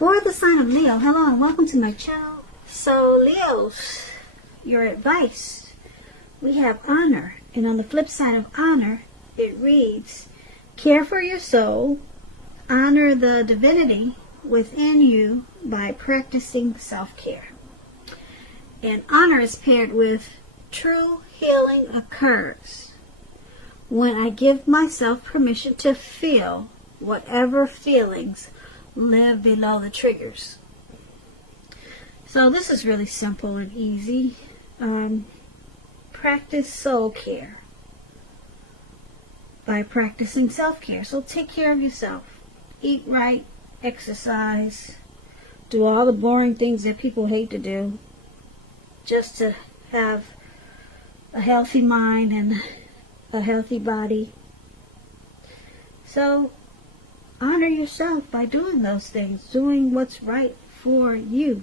For the sign of Leo, hello and welcome to my channel. So Leos, your advice, we have honor. And on the flip side of honor, it reads, care for your soul, honor the divinity within you by practicing self-care. And honor is paired with true healing occurs when I give myself permission to feel whatever feelings live below the triggers. So this is really simple and easy. Practice soul care by practicing self-care. So take care of yourself. Eat right, exercise, do all the boring things that people hate to do just to have a healthy mind and a healthy body. So honor yourself by doing those things, doing what's right for you.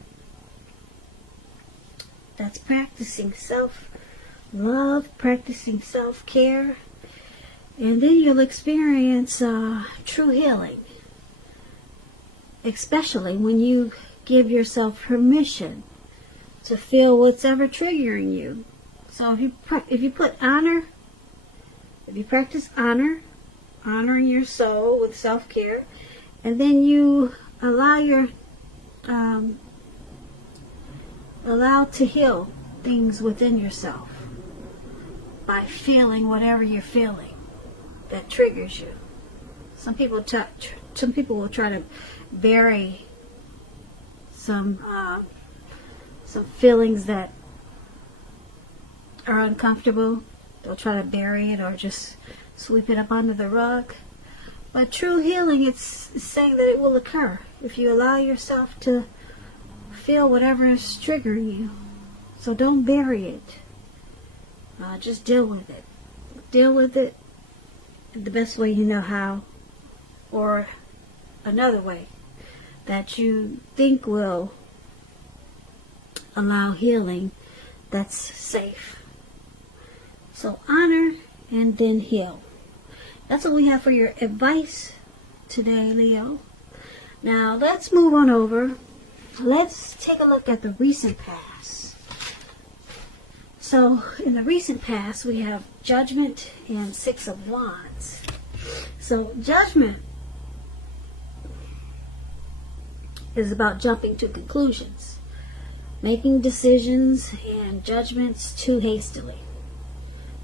That's practicing self-love, practicing self-care, and then you'll experience true healing, especially when you give yourself permission to feel what's ever triggering you. So if you put honor, if you practice honoring your soul with self-care, and then you allow to heal things within yourself by feeling whatever you're feeling that triggers you. Some people will try to bury some feelings that are uncomfortable. They'll try to bury it or just sweep it up under the rug. But true healing, it's saying that it will occur if you allow yourself to feel whatever is triggering you. So don't bury it. Just deal with it. Deal with it the best way you know how, or another way that you think will allow healing that's safe. So honor and then heal. That's what we have for your advice today, Leo. Now let's move on over. Let's take a look at the recent past. So in the recent past, we have Judgment and Six of Wands. So Judgment is about jumping to conclusions, making decisions and judgments too hastily.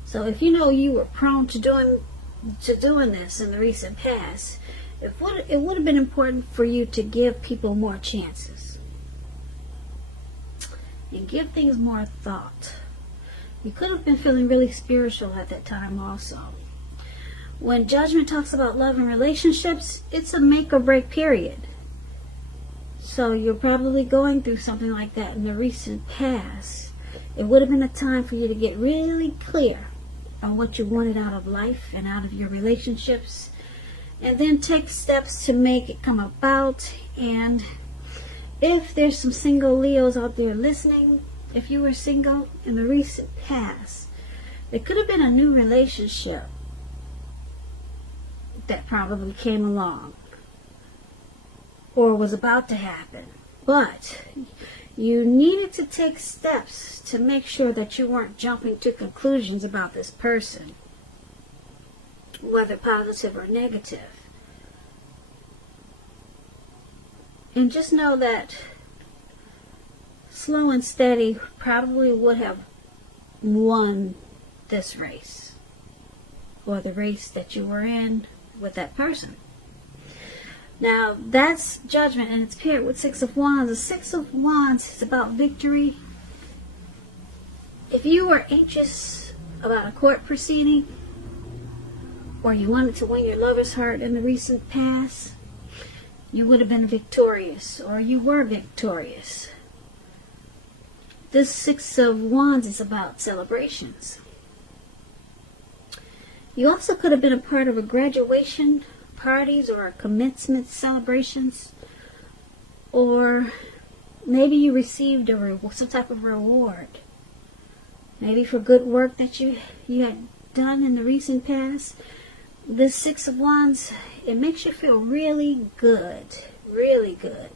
So if you know you were prone to doing this in the recent past, it would have been important for you to give people more chances and give things more thought. You could have been feeling really spiritual at that time also. When Judgment talks about love and relationships, it's a make or break period. So you're probably going through something like that in the recent past. It would have been a time for you to get really clear on what you wanted out of life and out of your relationships, and then take steps to make it come about. And if there's some single Leos out there listening, if you were single in the recent past, it could have been a new relationship that probably came along or was about to happen, but you needed to take steps to make sure that you weren't jumping to conclusions about this person, whether positive or negative. And just know that slow and steady probably would have won this race, or the race that you were in with that person. Now that's Judgment, and it's paired with Six of Wands. The Six of Wands is about victory. If you were anxious about a court proceeding, or you wanted to win your lover's heart in the recent past, you would have been victorious, or you were victorious. This Six of Wands is about celebrations. You also could have been a part of a graduation parties or commencement celebrations, or maybe you received some type of reward, maybe for good work that you had done in the recent past. This Six of Wands, it makes you feel really good, really good.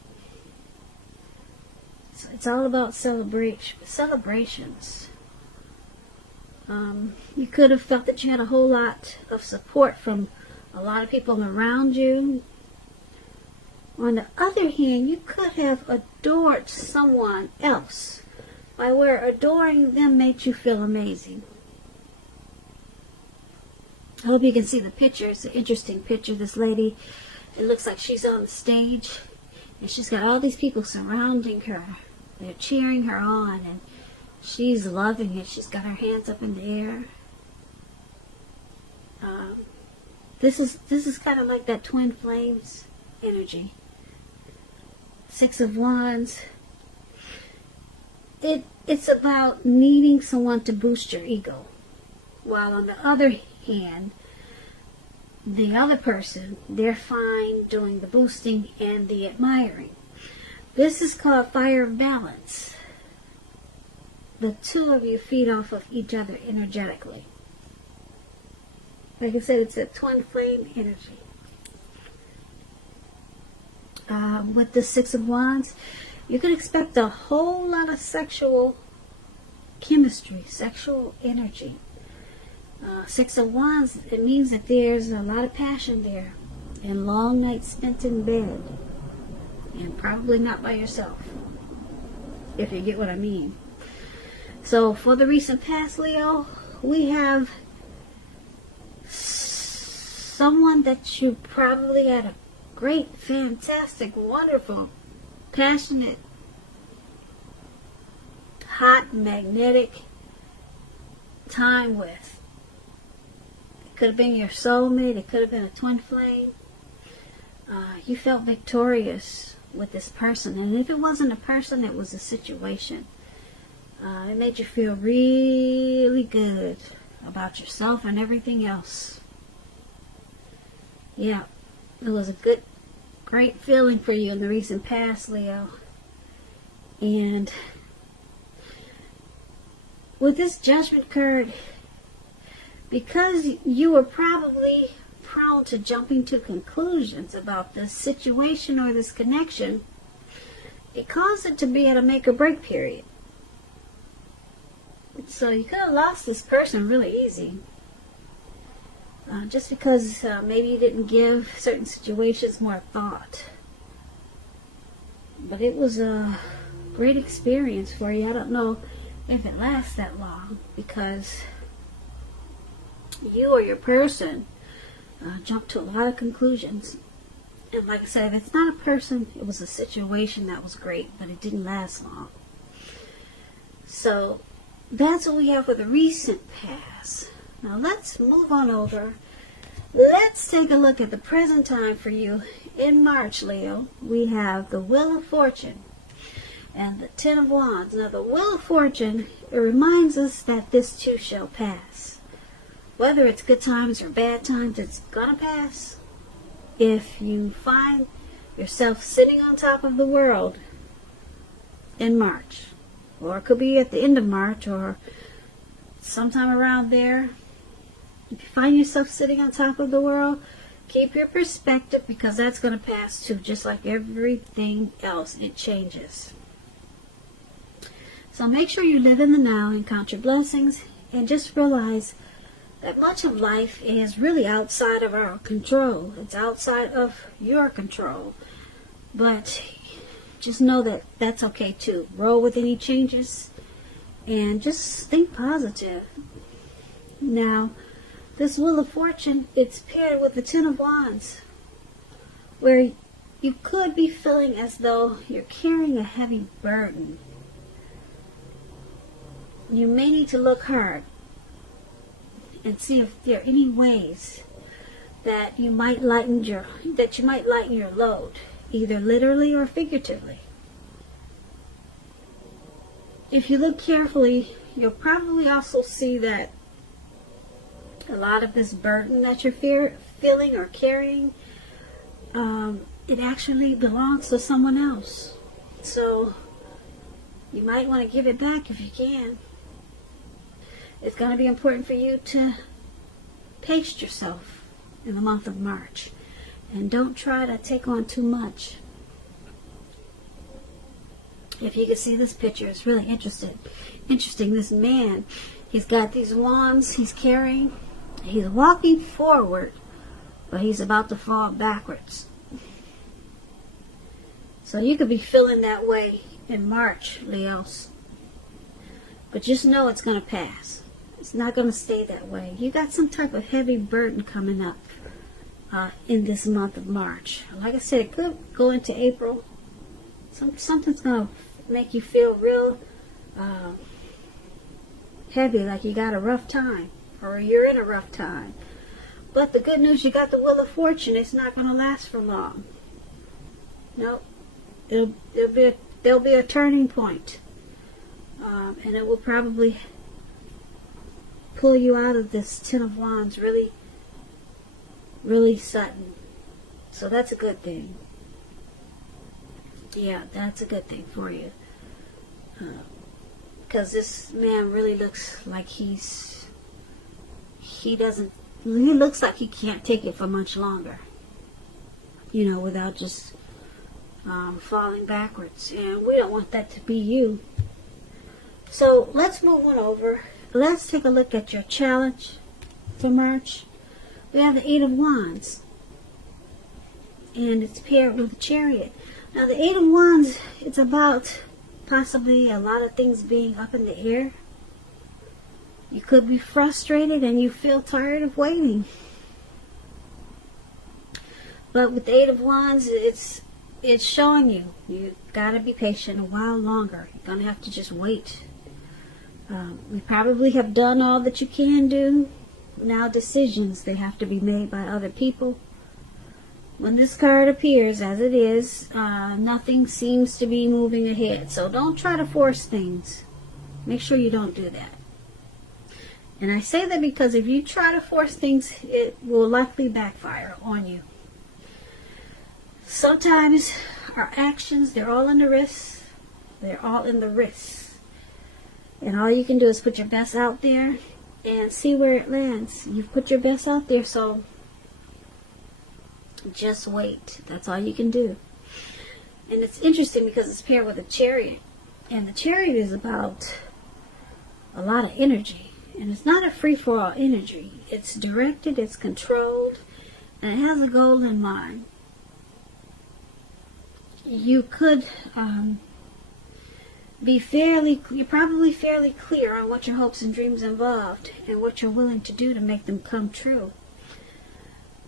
It's all about celebrations. You could have felt that you had a whole lot of support from a lot of people around you. On the other hand, you could have adored someone else, by where adoring them made you feel amazing. I hope you can see the picture. It's an interesting picture. This lady, it looks like she's on the stage, and she's got all these people surrounding her. They're cheering her on, and she's loving it. She's got her hands up in the air. This is kind of like that twin flames energy. Six of Wands. It's about needing someone to boost your ego, while on the other hand, the other person, they're fine doing the boosting and the admiring. This is called fire of balance. The two of you feed off of each other energetically. Like I said, it's a twin flame energy. With the Six of Wands, you can expect a whole lot of sexual chemistry, sexual energy. Six of Wands, it means that there's a lot of passion there, and long nights spent in bed, and probably not by yourself, if you get what I mean. So for the recent past, Leo, we have someone that you probably had a great, fantastic, wonderful, passionate, hot, magnetic time with. It could have been your soulmate. It could have been a twin flame. You felt victorious with this person. And if it wasn't a person, it was a situation. It made you feel really good about yourself and everything else. Yeah, it was a great feeling for you in the recent past, Leo. And with this Judgment card, because you were probably prone to jumping to conclusions about this situation or this connection, it caused it to be at a make or break period. So you could have lost this person really easy. Just because maybe you didn't give certain situations more thought. But it was a great experience for you. I don't know if it lasts that long, because you or your person jumped to a lot of conclusions. And like I said, if it's not a person, it was a situation that was great, but it didn't last long. So that's what we have for the recent past. Now let's move on over. Let's take a look at the present time for you in March, Leo. We have the Wheel of Fortune and the Ten of Wands. Now the Wheel of Fortune, it reminds us that this too shall pass. Whether it's good times or bad times, it's gonna pass. If you find yourself sitting on top of the world in March, or it could be at the end of March or sometime around there, if you find yourself sitting on top of the world, keep your perspective, because that's going to pass too. Just like everything else, it changes. So make sure you live in the now and count your blessings, and just realize that much of life is really outside of our control. It's outside of your control. But just know that that's okay too. Roll with any changes and just think positive. Now, this Wheel of Fortune, it's paired with the Ten of Wands, where you could be feeling as though you're carrying a heavy burden. You may need to look hard and see if there are any ways that you might lighten your load, either literally or figuratively. If you look carefully, you'll probably also see that a lot of this burden that you're feeling or carrying, it actually belongs to someone else. So you might want to give it back if you can. It's going to be important for you to pace yourself in the month of March, and don't try to take on too much. If you can see this picture, it's really interesting. This man, he's got these wands he's carrying. He's walking forward, but he's about to fall backwards. So you could be feeling that way in March, Leos. But just know it's going to pass. It's not going to stay that way. You got some type of heavy burden coming up in this month of March. Like I said, it could go into April. Something's going to make you feel real heavy, like you got a rough time, or you're in a rough time. But the good news, you got the Wheel of Fortune. It's not going to last for long. Nope. There'll be a turning point. And it will probably pull you out of this Ten of Wands really, really sudden. So that's a good thing. Yeah, that's a good thing for you. Because this man really looks like he looks like he can't take it for much longer. You know, without just falling backwards. And we don't want that to be you. So let's move on over. Let's take a look at your challenge for March. We have the Eight of Wands. And it's paired with the Chariot. Now the Eight of Wands, it's about possibly a lot of things being up in the air. You could be frustrated and you feel tired of waiting. But with the Eight of Wands, it's showing you got to be patient a while longer. You're going to have to just wait. We probably have done all that you can do. Now decisions, they have to be made by other people. When this card appears, as it is, nothing seems to be moving ahead. So don't try to force things. Make sure you don't do that. And I say that because if you try to force things, it will likely backfire on you. Sometimes our actions, they're all in the wrists. They're all in the wrists. And all you can do is put your best out there and see where it lands. You've put your best out there, so just wait. That's all you can do. And it's interesting because it's paired with a Chariot. And the Chariot is about a lot of energy. And it's not a free-for-all energy. It's directed, it's controlled, and it has a goal in mind. You could you're probably fairly clear on what your hopes and dreams involved and what you're willing to do to make them come true.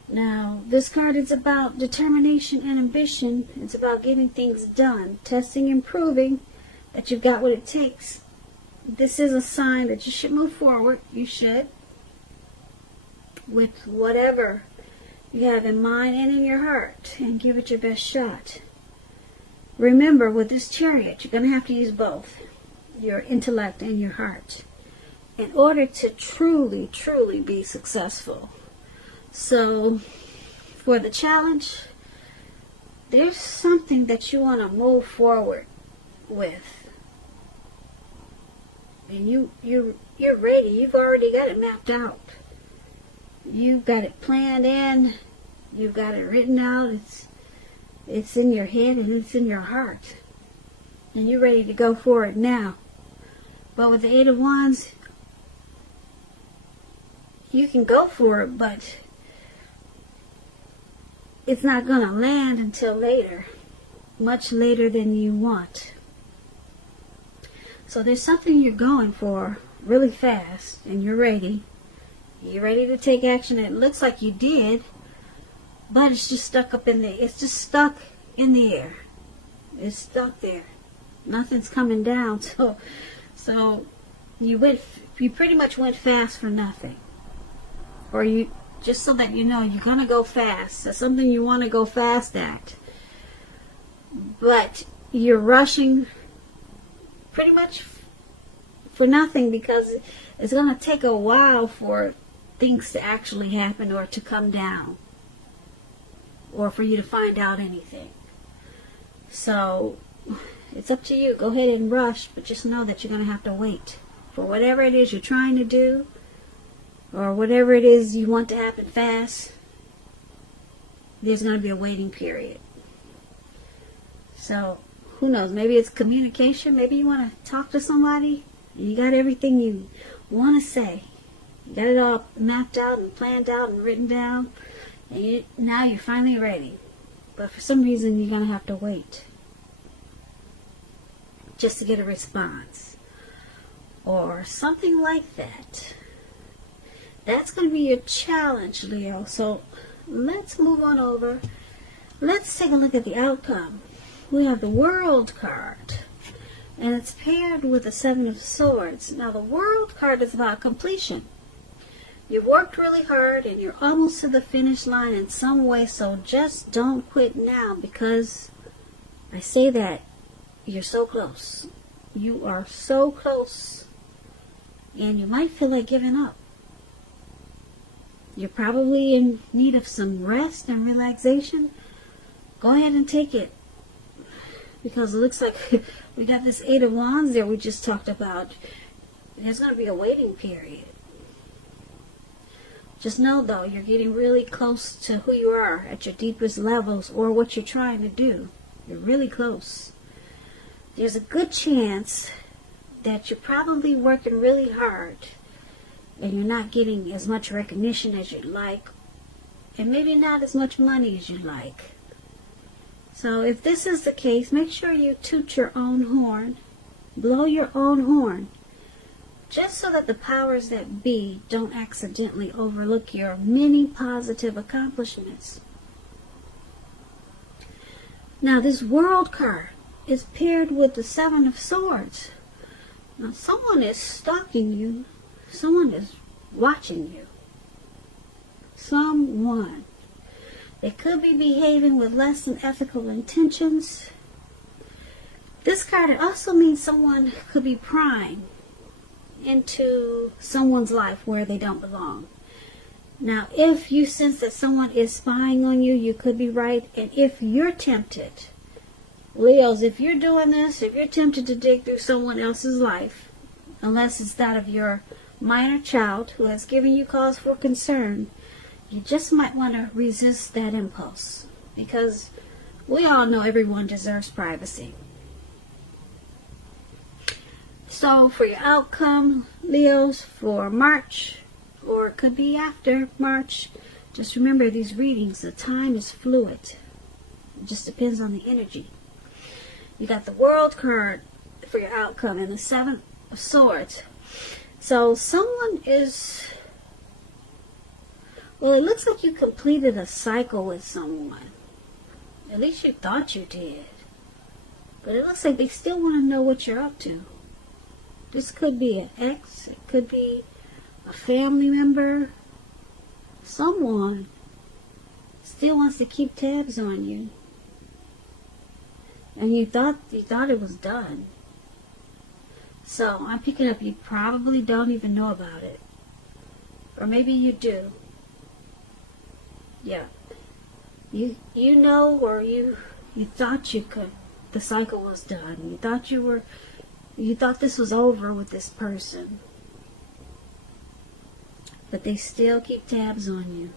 Now, this card is about determination and ambition. It's about getting things done, testing and proving that you've got what it takes. This is a sign that you should move forward. You should. With whatever you have in mind and in your heart, and give it your best shot. Remember, with this Chariot, you're going to have to use both your intellect and your heart in order to truly, truly be successful. So, for the challenge, there's something that you want to move forward with. And you're ready. You've already got it mapped out. You've got it planned in. You've got it written out. It's in your head and it's in your heart. And you're ready to go for it now. But with the Eight of Wands, you can go for it, but it's not going to land until later. Much later than you want. So there's something you're going for really fast, and you're ready. You're ready to take action. It looks like you did, but it's just stuck up in the. It's just stuck in the air. It's stuck there. Nothing's coming down. So you pretty much went fast for nothing. Or you, just so that you know, you're gonna go fast. That's something you want to go fast at. But you're rushing pretty much for nothing, because it's going to take a while for things to actually happen or to come down, or for you to find out anything. So it's up to you. Go ahead and rush, but just know that you're going to have to wait for whatever it is you're trying to do, or whatever it is you want to happen fast. There's going to be a waiting period. So who knows, maybe it's communication. Maybe you want to talk to somebody and you got everything you want to say. You got it all mapped out and planned out and written down, and now you're finally ready. But for some reason, you're going to have to wait just to get a response or something like that. That's going to be your challenge, Leo. So let's move on over. Let's take a look at the outcome. We have the World card, and it's paired with the Seven of Swords. Now, the World card is about completion. You've worked really hard, and you're almost to the finish line in some way, so just don't quit now, because I say that you're so close. You are so close, and you might feel like giving up. You're probably in need of some rest and relaxation. Go ahead and take it, because it looks like we got this Eight of Wands there we just talked about. There's going to be a waiting period. Just know, though, you're getting really close to who you are at your deepest levels, or what you're trying to do. You're really close. There's a good chance that you're probably working really hard and you're not getting as much recognition as you'd like, and maybe not as much money as you'd like. So if this is the case, make sure you toot your own horn, blow your own horn, just so that the powers that be don't accidentally overlook your many positive accomplishments. Now, this World card is paired with the Seven of Swords. Now, someone is stalking you. Someone is watching you. Someone. They could be behaving with less than ethical intentions. This card also means someone could be prying into someone's life where they don't belong. Now, if you sense that someone is spying on you, you could be right. And if you're tempted, Leos, if you're doing this, if you're tempted to dig through someone else's life, unless it's that of your minor child who has given you cause for concern, you just might want to resist that impulse, because we all know everyone deserves privacy. So for your outcome, Leos, for March, or it could be after March, just remember these readings, the time is fluid. It just depends on the energy. You got the World card for your outcome and the Seven of Swords. So someone is, well, it looks like you completed a cycle with someone. At least you thought you did. But it looks like they still want to know what you're up to. This could be an ex, it could be a family member. Someone still wants to keep tabs on you. And you thought it was done. So I'm picking up you probably don't even know about it. Or maybe you do. Yeah. You know, or you thought you could. The cycle was done. You thought this was over with this person. But they still keep tabs on you.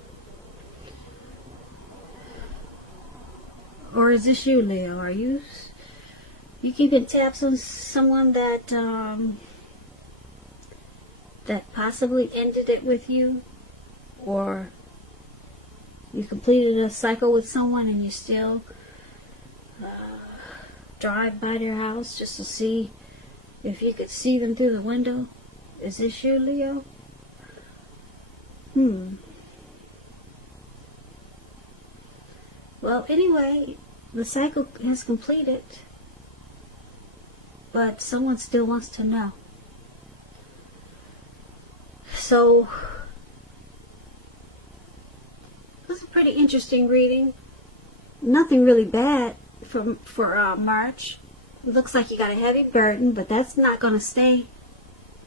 Or is this you, Leo? Are you keeping tabs on someone that possibly ended it with you? Or you completed a cycle with someone and you still drive by their house just to see if you could see them through the window? Is this you, Leo? Well, anyway, the cycle has completed, but someone still wants to know. So, this is a pretty interesting reading. Nothing really bad for March. It looks like you got a heavy burden, but that's not going to stay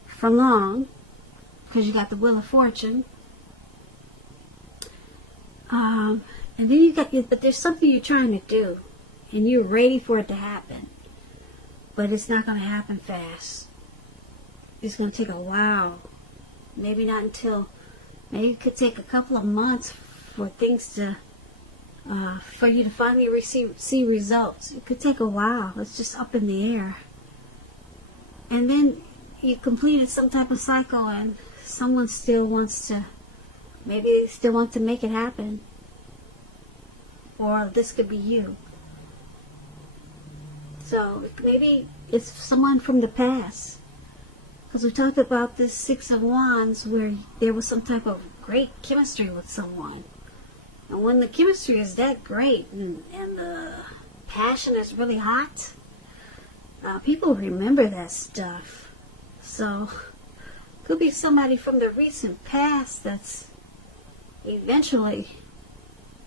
for long, because you got the Wheel of Fortune. And then but there's something you're trying to do, and you're ready for it to happen, but it's not going to happen fast. It's going to take a while. Maybe it could take a couple of months for things to for you to finally see results. It could take a while. It's just up in the air. And then you completed some type of cycle and someone still wants to, maybe they still want to make it happen. Or this could be you. So maybe it's someone from the past. Because we talked about this Six of Wands where there was some type of great chemistry with someone. And when the chemistry is that great and the passion is really hot, people remember that stuff. So, could be somebody from the recent past that's eventually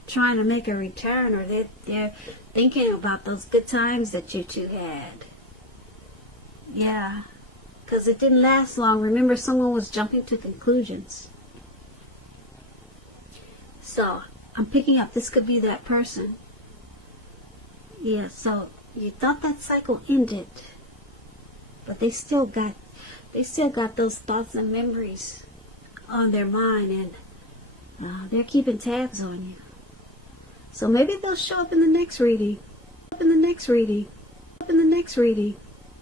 trying to make a return, or they're thinking about those good times that you two had. Yeah, because it didn't last long. Remember, someone was jumping to conclusions. So, I'm picking up, this could be that person. Yeah, so you thought that cycle ended, but they still got those thoughts and memories on their mind, and they're keeping tabs on you. So maybe they'll show up in the next reading.